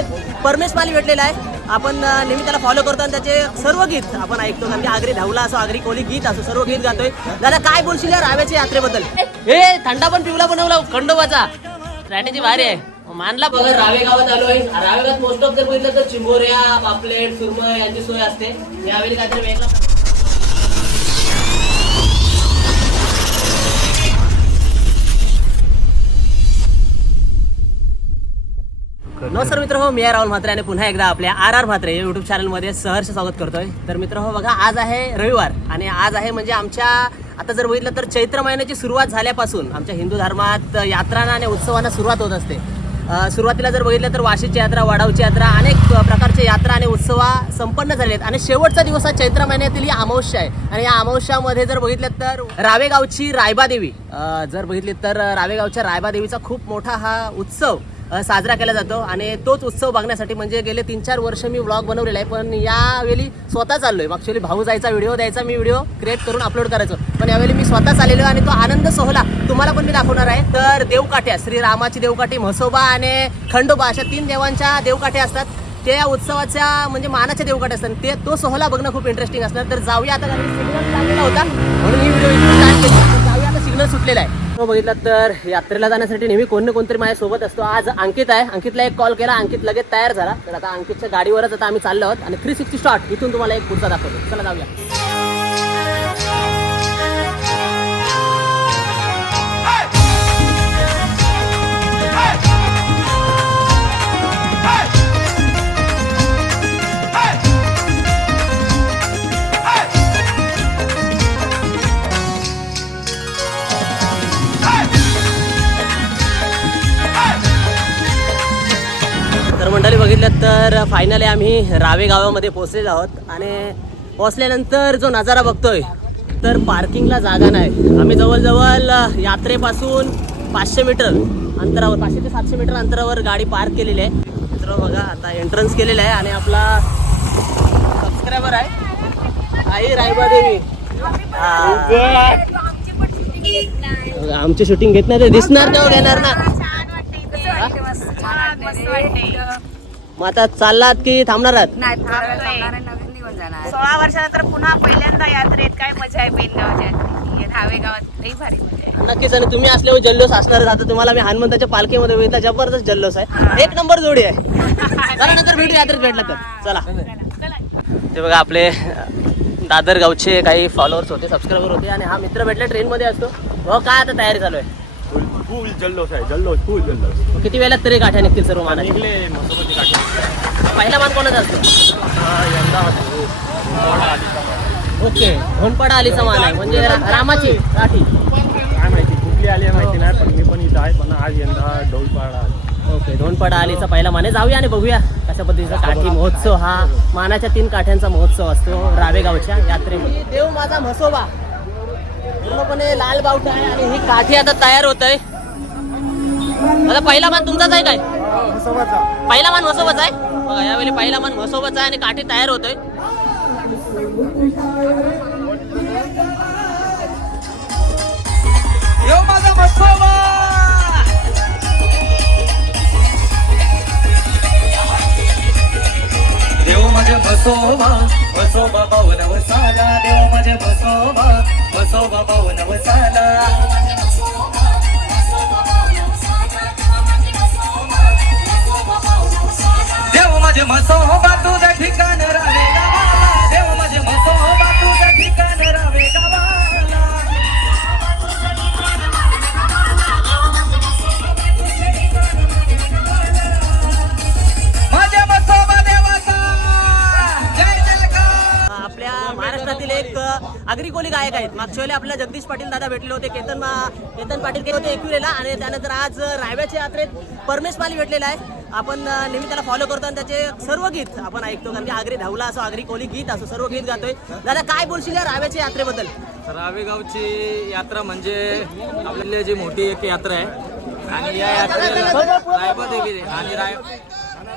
यात्रेत परमेश माली भेटलेला आहे. आपण नेहमी त्याला फॉलो करतो आणि त्याचे सर्व गीत आपण ऐकतो. कारण की आगरी धावला असो आगरी कोली गीत असो सर्व गीत गातोय. दादा काय बोलशील या राव्याच्या यात्रेबद्दल? हे थंडा पण पिवला बनवला खंडोबाचा. स्ट्रॅटेजी भारी आहे. मानला बघा रावे गावात आलोय. रावे गावात मोस्ट ऑफ जर बघितलं तर चिंबोऱ्या पापलेट सुरमय यांची सोय असते. यावेळी काहीतरी वेगळा. नमस्कार मित्र हो मी राहुल म्हात्रे आणि पुन्हा एकदा आपल्या आर आर म्हात्रे युट्यूब चॅनलमध्ये सहर्ष स्वागत करतोय. तर मित्र हो बघा आज आहे रविवार आणि आज आहे म्हणजे आमच्या आता जर बघितलं तर चैत्र महिन्याची सुरुवात झाल्यापासून आमच्या हिंदू धर्मात यात्रांना आणि उत्सवांना सुरुवात होत असते. सुरुवातीला जर बघितलं तर वाशीची यात्रा वाडावची यात्रा अनेक प्रकारच्या यात्रा आणि उत्सवा संपन्न झाले आहेत. आणि शेवटचा दिवस हा चैत्र महिन्यातील ही अमावस्या आहे. आणि या अमावस्यामध्ये जर बघितलं तर रावेगावची रायबादेवी जर बघितली तर रावेगावच्या रायबादेवीचा खूप मोठा हा उत्सव साजरा केला जातो आणि तोच उत्सव बघण्यासाठी म्हणजे गेले तीन चार वर्ष मी व्लॉग बनवलेला आहे. पण यावेळी स्वतः चाललोय. आहे वेळी भाऊ जायचा व्हिडिओ द्यायचा मी व्हिडिओ क्रिएट करून अपलोड करायचो. पण यावेळी मी स्वतः चाललेलो आणि तो आनंद सोहला तुम्हाला पण मी दाखवणार आहे. तर देवकाठ्या श्रीरामाची देवकाठी म्हसोबा आणि खंडोबा अशा तीन देवांच्या देवकाठ्या असतात. ते या उत्सवाच्या म्हणजे मानाच्या देवकाठ्या असतात. ते तो सोहळा बघणं खूप इंटरेस्टिंग असणार. तर जाऊया आता सिग्नल लागलेला होता. म्हणून ही व्हिडिओ जाऊया आता सिग्नल सुटलेला आहे. बघितला तर यात्रेला जाण्यासाठी नेहमी कोण ना कोणतरी माझ्या सोबत असतो. आज अंकित आहे. अंकितला एक कॉल केला. अंकित लगेच तयार झाला. तर आता अंकितच्या गाडीवरच आता आम्ही चाललो आहोत. आणि थ्री सिक्स्टी स्टार्ट इथून तुम्हाला एक पुढचा दाखवतो. चला जाऊया. बघितलं तर फायनली आम्ही रावे गावामध्ये पोहोचलेलो आहोत. आणि पोहोचल्यानंतर जो नजारा बघतोय तर पार्किंगला जागा नाही. आम्ही जवळजवळ यात्रेपासून पाचशे मीटर अंतरावर पाचशे ते सातशे मीटर अंतरावर गाडी पार्क केलेली आहे. मित्र बघा आता एंट्रन्स केलेला आहे आणि आपला सबस्क्रायबर आहे. आई रायबादेवी हा. आमची शूटिंग घेत नाही ते. दिसणार तेव्हा घेणार ना. मग आता चाललात की थांबणार आहात? सोळा वर्षानंतर पुन्हा पहिल्यांदा यात्रेत काय मजा आहे बेनगावच्या धावे गावात लई भारी मजा आहे. नक्कीच. आणि तुम्ही असल्यावर जल्लोष असणारच. आता तुम्हाला मी हनुमंताच्या पालखीमध्ये बघितला जबरदस्त जल्लोष आहे. एक नंबर जोडी आहे. चला नंतर भेटू यात्रेत भेटला तर. चला. ते बघा आपले दादर गावचे काही फॉलोअर्स होते सबस्क्रायबर होते. आणि हा मित्र भेटला ट्रेनमध्ये असतो. हो काय आता तयारी चालू आहे? फुल जल्लोष आहे जल्लोष फुल जल्लोष. मग किती वेळात तरी गाठ्या निघतील सर्व मानाचे? निघले मसोबती काठी पहिला मान कोणाचा असतो? यंदा काय ओके धोंडपाडा आलीचा मान आहे. म्हणजे रा- रामाची गाठी माहिती कुठली आली आहे माहिती नाही पण मी पण इथं आहे पण आज यंदा ओके धोंडपाडा आलीचा पहिला माने जाऊया आणि बघूया कशा पद्धतीचा काठी महोत्सव हा. मानाच्या तीन काठ्यांचा महोत्सव असतो रावेगावच्या यात्रेमध्ये. देव माझा म्हसोबा. पूर्णपणे लाल बावटा आहे आणि ही काठी आता तयार होत आहे आता पहिला मान तुमचाच आहे काय? पहिला मान म्हसोबाचा आहे? बघा यावेळी पहिला मान म्हसोबाचा आहे आणि काठी तयार होतोय. देव माझे बसोबा बसोबा पावन वसाला देव माझे बसोबा बसोबा पावन वसाला माझे मसोबा तुझ्या ठिकाण रावे गावाला. देव माझे मसोबा तुझ्या ठिकाण रावे गावाला. माझ्या मसोबा देवाचा. जय जलका आपल्या महाराष्ट्रातील एक अग्रिकोली गायक आहेत. मागच्या वेळेला आपल्याला जगदीश पाटील दादा भेटले होते केतन मा- केतन पाटील गेले होते एकविरेला. आणि त्यानंतर आज रायव्याच्या यात्रेत परमेश माली भेटलेला आहे. आपण नेहमी त्याला फॉलो करतो आणि त्याचे सर्व गीत आपण ऐकतो. कारण की आगरी धावला असो आगरी कोली गीत असो सर्व गीत गातोय. दादा काय बोलशील या राव्याच्या यात्रेबद्दल? रावेगावची यात्रा म्हणजे आपल्याला जी मोठी एक यात्रा आहे. आणि या यात्रेला रायबादेवी आणि राय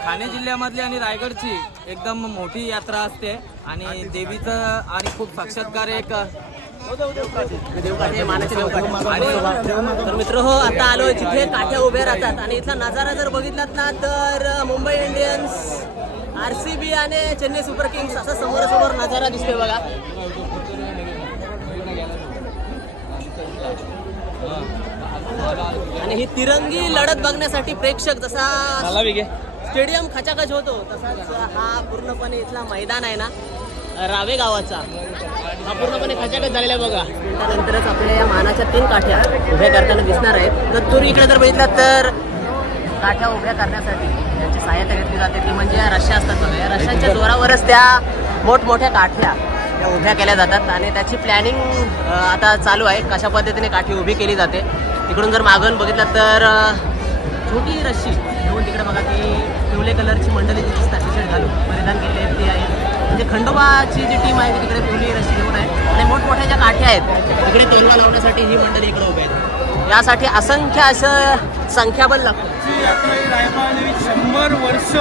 ठाणे जिल्ह्यामधली आणि रायगडची एकदम मोठी यात्रा असते. आणि देवीचं आणि खूप साक्षात्कार एक तर मित्र हो आता आलोय जिथे काठ्या उभ्या राहतात. आणि इथला नजारा जर बघितलात ना तर Mumbai Indians R C B आणि चेन्नई सुपर किंग्स असा समोरासमोर नजारा दिसतोय बघा. आणि ही तिरंगी लढत बघण्यासाठी प्रेक्षक जसा स्टेडियम खचाखच होतो तसाच हा पूर्णपणे इथला मैदान आहे ना. रावे गावाचा. हा पूर्णपणे खचाखच झालेला आहे बघा. मिनिटानंतरच आपल्या या मानाच्या तीन काठ्या उभ्या करताना दिसणार आहेत. तर तुम्ही इकडे जर बघितलात तर काठ्या उभ्या करण्यासाठी त्यांची सहायता घेतली जाते. ती म्हणजे या रश्या असतात बघा. या रश्यांच्या जोरावरच त्या मोठमोठ्या काठ्या त्या उभ्या केल्या जातात आणि त्याची प्लॅनिंग आता चालू आहे. कशा पद्धतीने काठी उभी केली जाते तिकडून जर मागून बघितलं तर छोटी रश्शी घेऊन तिकडे बघा ती पिवळे कलरची मंडळी जी दिसतात. टी शर्ट घालून. परिधान आहे ती आहे. म्हणजे खंडोबाची जी टीम आहे ती तिकडे पिवळी रश्शी घेऊन आहे. आणि मोठमोठ्या ज्या काठ्या आहेत तिकडे तोलवा लावण्यासाठी ही मंडळी इकडे उभी आहेत. यासाठी असंख्य असं संख्याबल लागतं. रायबादेवी शंभर वर्ष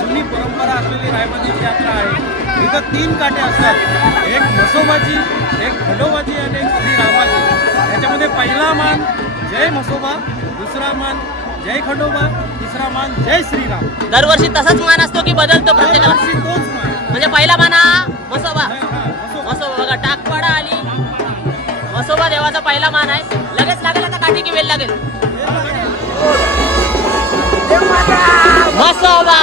जुनी परंपरा असलेली रायबादेवी यात्रा आहे. इथं तीन काटे असतात. एक म्हसोबाची एक खंडोबाची आणि एक श्रीरामाची याच्यामध्ये पहिला मान जय म्हसोबा दुसरा मान जय खंडोबा तिसरा मान जय श्रीराम. दरवर्षी तसाच मान असतो की बदलतो पहिला म्हणा. मसोबा मसोबा बघा टाकपाडा आली मसोबा देवाचा पहिला मान आहे. लगेच लागेल आता काठी की वेल लागेल? मसोबा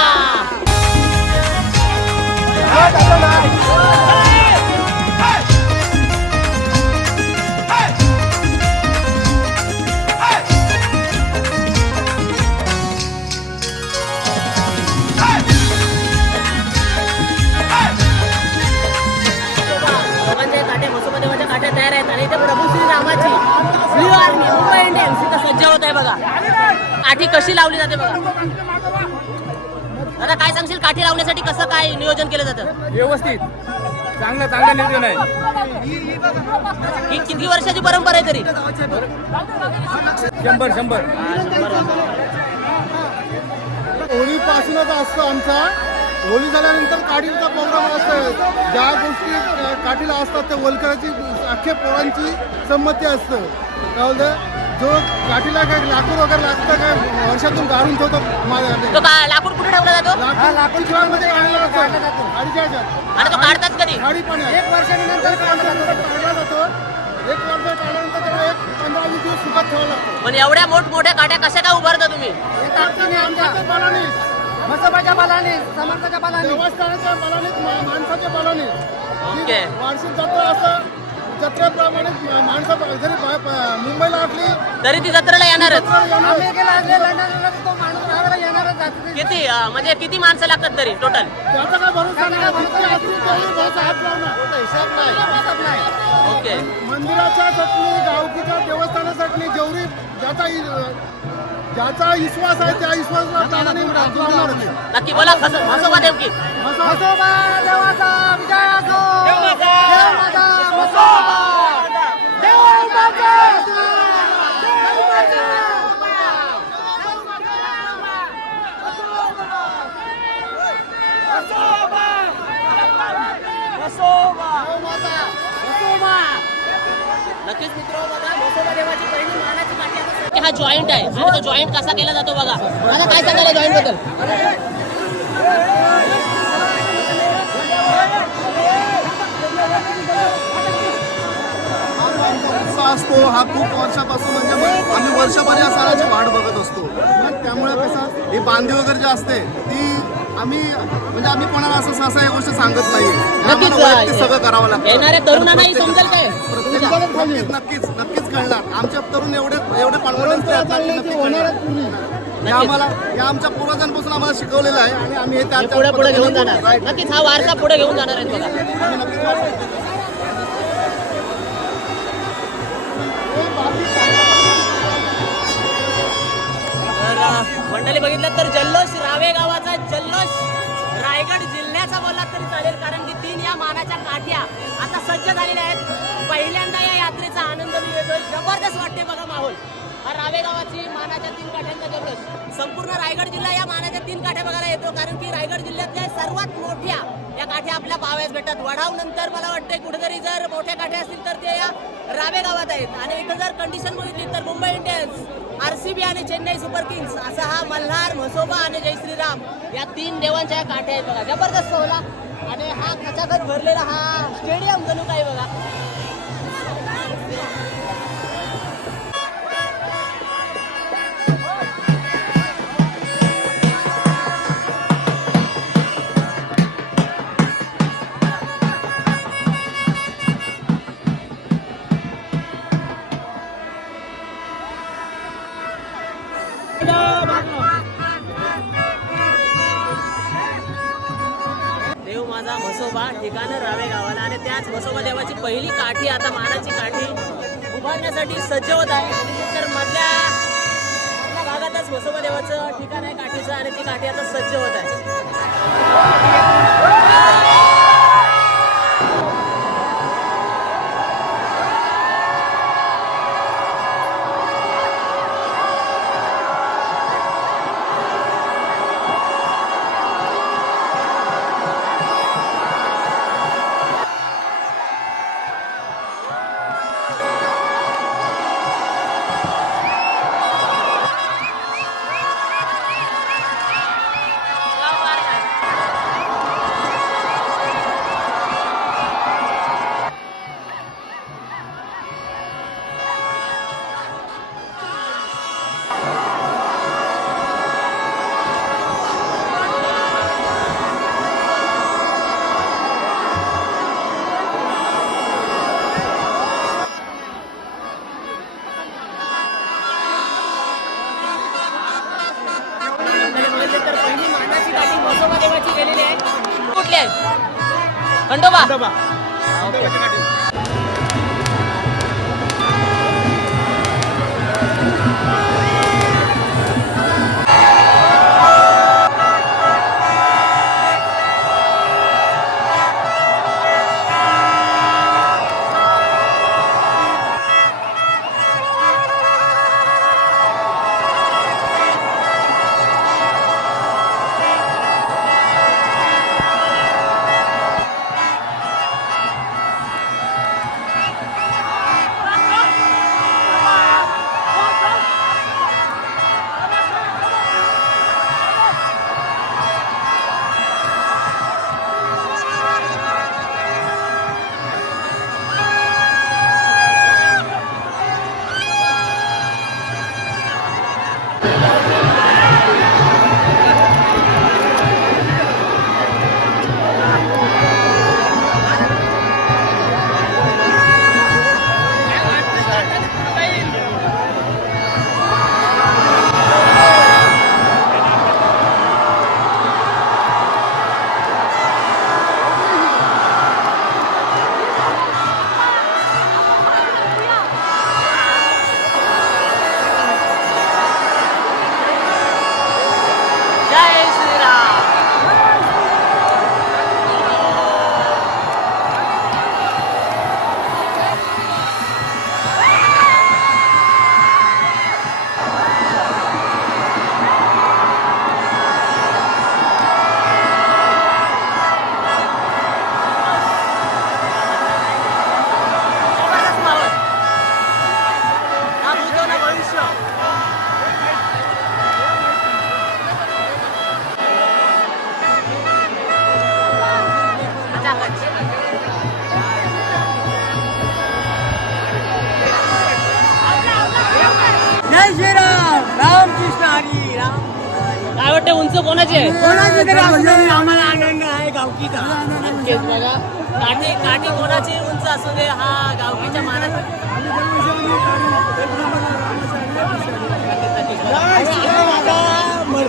रामाची ब्ल्यू आर्मी मुंबई इंडियन्स इथं सज्ज होत आहे बघा. काठी कशी लावली जाते बघा. दादा काय सांगशील? काठी लावण्यासाठी कसं काय नियोजन केलं जातं? व्यवस्थित. चांगलं चांगलं नियोजन आहे. ही किती वर्षाची परंपरा आहे तरी? शंभर शंभर. होळीपासूनच असतो आमचा. होळी झाल्यानंतर काठीचा प्रोग्राम असतो ज्या गोष्टी काठीला असतात त्या वलकराची अख्ख्या पोरांची संमती असतं. काय बोलतं जो काठीला काय लाकूड वगैरे लागतं काय वर्षातून गाळून ठेवतो तो का लाकूड कुठे ठेवला जातो? लाकूड शिवायमध्ये काढला जातो? आणि तो काढतात कधी? गाडी पण. एक वर्षानंतर काढला जातो. एक वर्ष काढल्यानंतर त्याला एक पंधरा वीस दिवस सुखात ठेवावं लागतं. पण एवढ्या मोठमोठ्या काट्या कशा काय उभारता तुम्ही? आमच्या बलाने. मसोबाच्या बलाने समर्थाच्या बलाने. देवस्थानाच्या बलाने माणसाच्या बलाने. ओके. वार्षिक जत्रा असं जत्रेप्रमाणे माणसं ब- जरी मुंबईला असली तरी ती जत्रेला येणारच. जत्रा येणार. अमेरिकेला असले लंडनला तो माणूस राहायला येणारच जातो किती अं, म्हणजे किती माणसं लागतात तरी टोटल त्याचा काय भरोसा नाही. जितकी असली तेवढी घ्यायचा हात लावणार हिसाब नाही. ओके मंदिराच्या चटणी गावकीच्या देवस्थानासाठी जेवढी ज्याचा इ- ज्याचा विश्वास आहे त्या लावणार नक्की बोला कसं मसोबा देव की. देवाचा विजय असो. देवाचा नक्कीच मित्र बघा मसोबा देवाची पहिली मानाची काठी आता सध्या हा जॉईंट आहे. आणि तो जॉईंट कसा केला जातो बघा. आता काय सांगायला जॉईंटबद्दल? असतो हा खूप वर्षापासून म्हणजे मग आम्ही वर्षभर या सणाची वाट बघत असतो. मग त्यामुळे कसं ही बांधी वगैरे जी असते ती आम्ही म्हणजे आम्ही कोणाला असं सहसा या गोष्ट सांगत नाही वैयक्तिक सगळं करावं लागतं. येणाऱ्या तरुणांनाही समजेल काय प्रत्येकाला नक्कीच. कळणार. आमच्या तरुण एवढे एवढे कॉन्फिडन्स आम्हाला या आमच्या पूर्वजांपासून आम्हाला शिकवलेलं आहे आणि आम्ही हे पुढे पुढे घेऊन जाणार. नक्कीच हा वारसा पुढे घेऊन जाणार नक्कीच अ, मंडळी बघितलं तर जल्लोष रावे गावाचा जल्लोष. रायगड जिल्ह्याचा बोलला तरी चालेल कारण की तीन या मानाच्या काठ्या आता सज्ज झालेल्या आहेत. पहिल्यांदा या यात्रेचा आनंद मी घेतोय जबरदस्त वाटते बघा माहोल. हा रावेगावाची मानाच्या तीन काठ्यांचा जबरदस्त. संपूर्ण रायगड जिल्हा या मानाच्या तीन काठ्या बघायला येतो. कारण की रायगड जिल्ह्यातल्या सर्वात मोठ्या या काठ्या आपल्या पाहाव्यास भेटतात. वढाव नंतर मला वाटतंय कुठेतरी जर मोठ्या काठ्या असतील तर ते या रावे गावात आहेत. आणि इथं जर कंडिशन बघितली तर मुंबई इंडियन्स बी आणि चेन्नई सुपर किंग्स असा हा मल्हार म्हसोबा आणि जय श्रीराम या तीन देवांच्या या काठ्या आहेत बघा. जबरदस्त होला आणि हा खचाखच भरलेला हा स्टेडियम जणू काही बघा. म्हसोबा पहिली काठी आता मानाची काठी उभारण्यासाठी सज्ज होत आहे. तर मधल्या भागातच म्हसोबा देवाचं ठिकाण आहे काठीचं आणि ती काठी आता सज्ज होत आहे.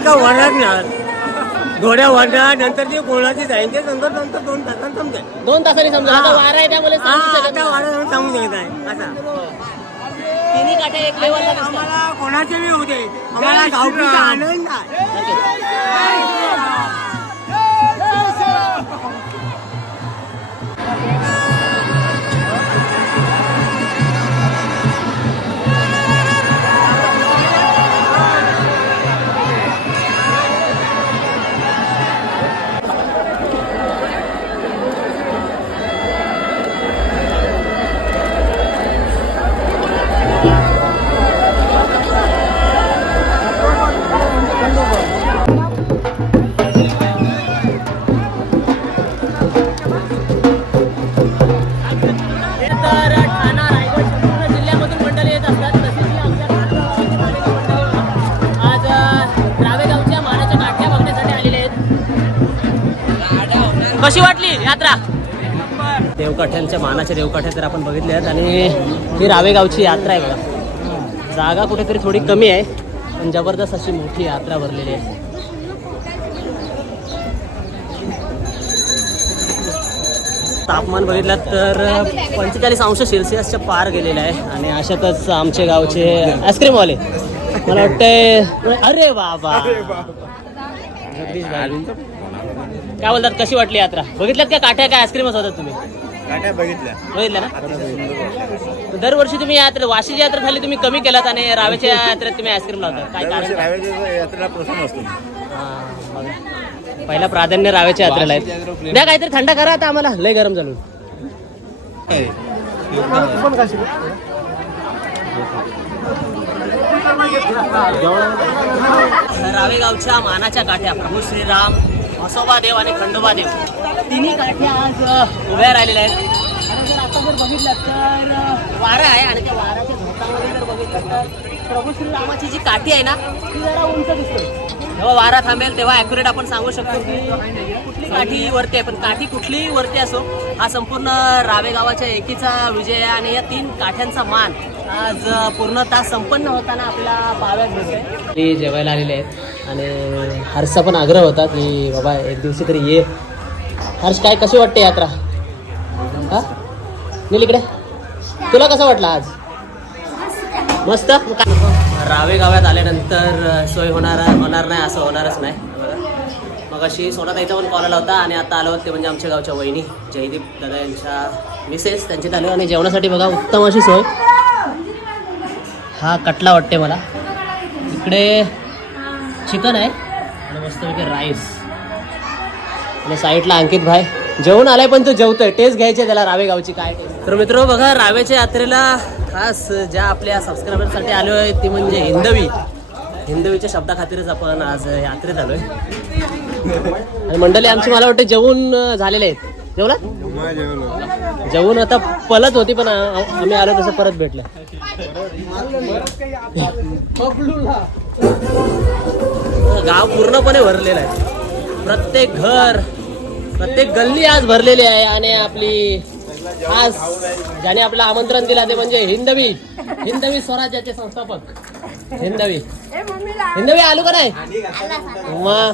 मडका वाढणार घोड्या वाढणार नंतर ते कोणाची जाईल ते नंतर नंतर दोन तासांत समजेल. दोन तासांनी समजा आता वारा आहे त्यामुळे हा सांगू शकत आता नाही. वाढत सांगू शकत आहे. असा. तिन्ही काठ्या एक लेवलला दिसतात आम्हाला कोणाचे बी होते आम्हाला गावकीचा आनंद आहे. रेवकाठ्यांच्या मानाच्या रेवकाठ्या तर आपण बघितल्या आहेत. आणि ही रावेगावची यात्रा आहे बघा. जागा कुठेतरी थोडी कमी आहे पण जबरदस्त अशी मोठी यात्रा भरलेली आहे. तापमान बघितलं तर पंचेचाळीस अंश सेल्सिअसच्या पार गेलेलं आहे. आणि अशातच आमचे गावचे आईस्क्रीमवाले मला वाटतंय अरे बाबा काय बोलतात? कशी वाटली यात्रा? बघितल्यात का काठ्या? काय आईस्क्रीमच होतात तुम्ही? बघितल्या. बघितलं ना? दरवर्षी तुम्ही यात्रा वाशीची यात्रा झाली तुम्ही कमी केलात आणि रावेच्या यात्रेत तुम्ही आईस्क्रीम लावतात काय कारण? यात्रेला प्रसन्न असतो हा, बघा. पहिला प्राधान्य रावेच्या यात्रेला आहे. द्या काहीतरी थंड करा आता आम्हाला. लय गरम झालो. रावेगावच्या मानाच्या काठ्या. प्रभू श्रीराम. म्हसोबा देव आणि खंडोबा देव. तिन्ही काठ्या आज उभ्या राहिलेल्या आहेत. आणि जर आता जर बघितलं तर वारं आहे आणि त्या वाऱ्याच्या झोतामध्ये जर बघितलं तर प्रभू श्रीरामाची जी काठी आहे ना ती जरा उंच दिसते. जेव्हा वारा थांबेल तेव्हा ॲक्युरेट आपण सांगू शकतो की कुठली काठी वरती आहे. पण काठी कुठलीही वरती असो हा संपूर्ण रावेगावाच्या एकीचा विजय आहे आणि या तीन काठ्यांचा मान आज पूर्णतः संपन्न होताना आपल्या पाव्यात दिसतोय ते जेवायला आलेले आहेत. आणि हर्षचा पण आग्रह होता की बाबा एक दिवशी तरी ये. हर्ष काय कशी वाटते यात्रा? हां? नील इकडे. तुला कसं वाटलं आज? मस्त. रावे गावात आल्यानंतर सोय होणार होणार नाही असं होणारच नाही. मग अशी सोनाताईचा पण कॉल आला होता आणि आता आलो ते म्हणजे आमच्या गावच्या वहिनी जयदीप दादा यांच्या मिसेस त्यांची आलो आणि जेवणासाठी बघा उत्तम अशी सोय. हा कटला वाटते मला. इकडे चिकन आहे. आणि मस्तपैकी राईस आणि साईडला अंकित भाई. जेवण आलाय पण तो जेवतोय. टेस्ट घ्यायची त्याला रावे गावची काय तर मित्र बघा रावेच्या यात्रेला खास ज्या आपल्या सबस्क्रायबरसाठी आलो आहे ती म्हणजे हिंदवी. हिंदवीच्या शब्दाखातीरच आपण आज यात्रेत आलोय. आणि मंडळी आमची मला वाटतं जेवून झालेले आहेत. जेवला जेवून आता पलत होती पण आम्ही आलो तसं परत भेटलं. गाव पूर्णपणे भरलेलं आहे. प्रत्येक घर प्रत्येक गल्ली आज भरलेली आहे आणि आपली आज ज्याने आपलं आमंत्रण दिलं ते म्हणजे हिंदवी हिंदवी स्वराज्याचे संस्थापक. हिंदवी. हिंदवी आलो का नाही? मग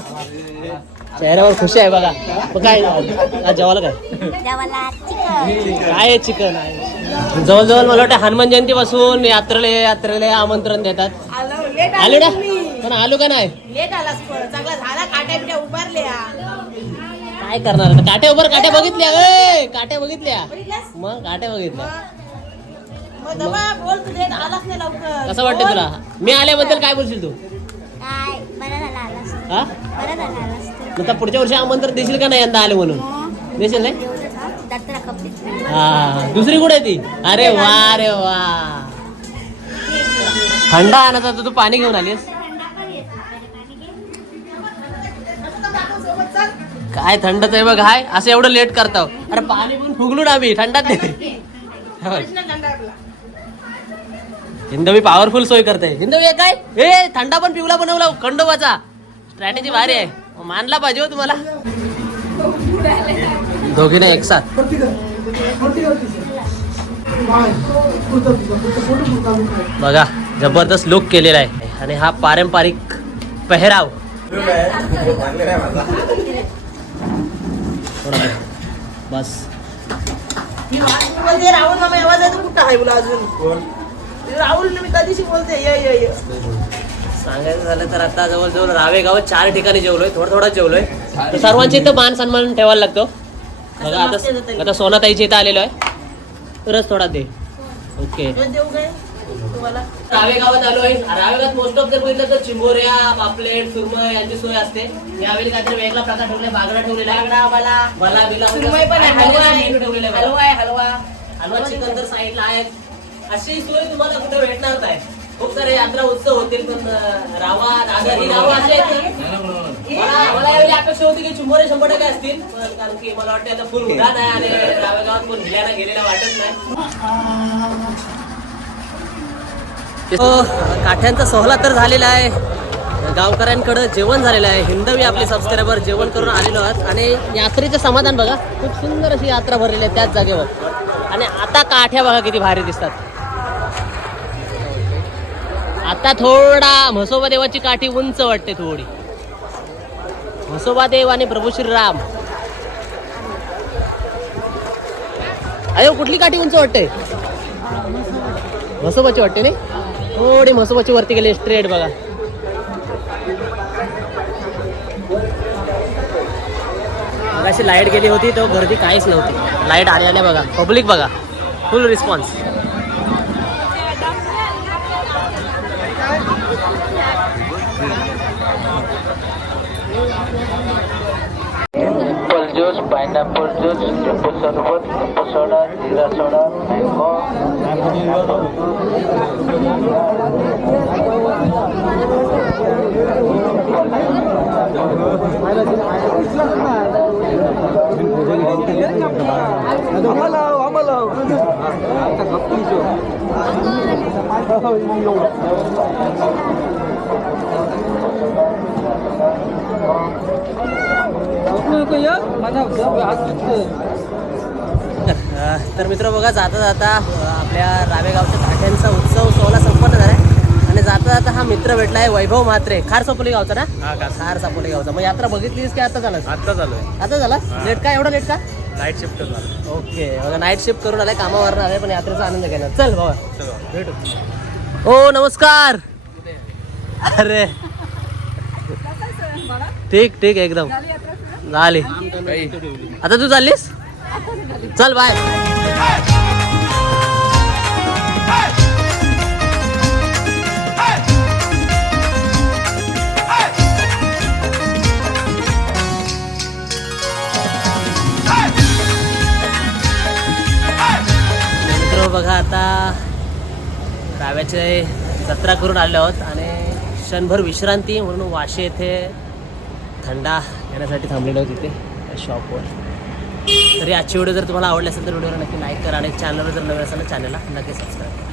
चेहऱ्यावर खुशी आहे बघा. मग काय आज जेवायला काय? काय आहे चिकन आहे? जवळजवळ मला वाटतं हनुमान जयंती पासून यात्रेला यात्रेला आमंत्रण देतात. आले ना? पण आलो का नाही? लेट आलास पण. चांगला झाला काट्या बिट्या उभारल्या. काय करणार आता? काट्या उभर काट्या बघितल्या. ए काट्या बघितल्या. मग काट्या बघितल्या. मग? दबा बोल तू लेट आलास नाही लवकर. कसं वाटतं तुला? मी आल्याबद्दल काय बोलशील तू? काय? बरं झालं आलास हा? बरं झालं आलास मग आता पुढच्या वर्षी आमंत्रण देशील का नाही यंदा आले म्हणून? देशील नाही? दत्तला कपडे. हा दुसरी कुठे आहे ती? अरे वा अरे वा. थंड आणत होता तू पाणी घेऊन आलीस काय थंडच आहे बघ हाय असं एवढं लेट करतो अरे पाणी पण फुगलून आम्ही थंडात देते हो. हिंदवी पॉवरफुल सोय करते. हिंदवी हे काय? हे थंडा पण पिवला बनवला खंडोबाचा. स्ट्रॅटेजी भारी आहे. मानला पाहिजे हो तुम्हाला. दोघीने एक साथ. बघा. जबरदस्त लुक केलेला आहे. आणि हा पारंपरिक पेहराव. बस. राहुल मामा आवाज आहे कुठं आहे बोला अजून? राहुल मी कधीशी बोलते? ये ये ये. सांगायचं झालं तर आता जवळजवळ रावे गावात चार ठिकाणी जेवलोय थोडं थोडं जेवलोय. तर सर्वांच्या इथं मान सन्मान ठेवायला लागतो. बघा आता आता सोनाताईच्या इथं आलेलो आहे. तरच थोडा दे. ओके देऊ काय? तुम्हाला? रावे गावात आलोय रावे गावात मोस्ट ऑफ जर बघितलं तर चिंबोऱ्या पापलेट सुरमई यांची सोय असते. यावेळी काहीतरी वेगळा प्रकार ठेवलाय बागडा ठेवलेला आहे. बागडा, मला मला बिला सुरमई पण आहे. हलवा आहे. ठेवलेला आहे हलवा आहे हलवा. हलवा चिकन तर साईडला आहे अशी सोय तुम्हाला कुठे भेटणार नाही. खूप सारे यात्रा उत्सव होतील पण रावा दादर ही आहेत की मला यावेळी अपेक्षा होती की चिंबोरे शंभर टक्के असतील पण कारण की मला वाटतं आता फुल उडान आहे आणि रावे गावात कोण भिल्याला गेलेला वाटत नाही. तो काठ्यांचा सोहळा तर झालेला आहे. गावकऱ्यांकडं जेवण झालेलं आहे. हिंदवी आपले सबस्क्रायबर जेवण करून आलेलो आहात. आणि यात्रेचं समाधान बघा. खूप सुंदर अशी यात्रा भरलेली आहे त्याच जागेवर. आणि आता काठ्या बघा किती भारी दिसतात. आता थोडा म्हसोबा देवाची काठी उंच वाटते थोडी. म्हसोबा देव आणि प्रभू श्रीराम. अयो कुठली काठी उंच वाटते? म्हसोबाची वाटते नाही? थोडी म्हसोबाची वरती गेली स्ट्रेट बघा. अशी लाइट गेली होती तो गर्दी काहीच नव्हती. लाइट आली आल्या बघा. पब्लिक बघा. फुल रिस्पॉन्स পাইনাপল জুস লেবু শরবত লেবু সোডা জিরা soda mango Hello, hello. Hello, तर मित्र बघा जाता जाता आपल्या रावेगावच्या काठ्यांचा उत्सव सोहळा संपन्न झालाय. आणि जाता जाता हा मित्र भेटला आहे वैभव म्हात्रे खार सापोली गावचा ना? खार सापोली. गावचा. मग यात्रा बघितलीस की आता झाला आत्ता झालोय. आता झाला? लेट का? एवढा लेट का? नाईट शिफ्ट झाला. ओके बघा नाईट शिफ्ट करून आलाय कामावर आलाय पण यात्रेचा आनंद घेणार. चल बाबा. भेटू. हो नमस्कार. अरे. ठीक ठीक एकदम. झाली. आता तू चाललीस? चल बाय बघा आता राव्याचे जत्रा करून आलो आहोत आणि क्षणभर विश्रांती म्हणून वाशे येथे थंडा येण्यासाठी थांबलेलो आहोत तिथे त्या शॉपवर तरी आजची व्हिडिओ जर तुम्हाला आवडली असेल तर व्हिडिओला नक्की लाईक करा आणि चॅनलवर जर नवीन असेल तर चॅनलला नक्की सबस्क्राईब करा.